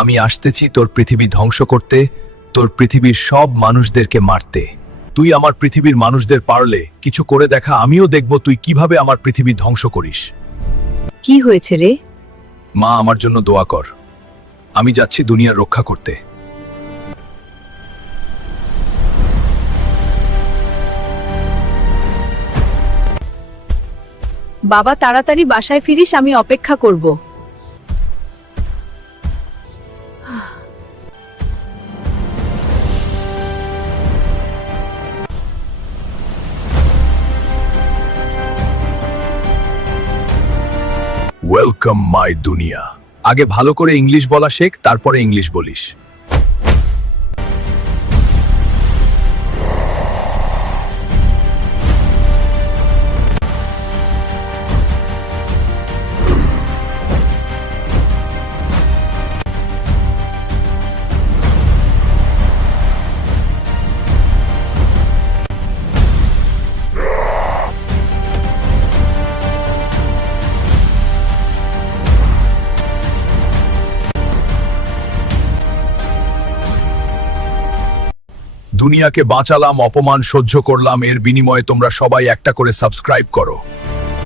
আমি আসতেছি তোর পৃথিবী ধ্বংস করতে, তোর পৃথিবীর সব মানুষদেরকে মারতে। তুই আমার পৃথিবীর মানুষদের পারলে কিছু করে দেখা, আমিও দেখব তুই কিভাবে আমার পৃথিবী ধ্বংস করিস। কি হয়েছে রে? মা, আমার জন্য দোয়া কর। আমি যাচ্ছি দুনিয়ার রক্ষা করতে। বাবা, তাড়াতাড়ি বাসায় ফিরিস, আমি অপেক্ষা করব। ওয়েলকাম মাই দুনিয়া। আগে ভালো করে ইংলিশ বলা শেখ, তারপরে ইংলিশ বলিস। দুনিয়াকে বাঁচালাম, অপমান সহ্য করলাম, এর বিনিময়ে তোমরা সবাই একটা করে সাবস্ক্রাইব করো।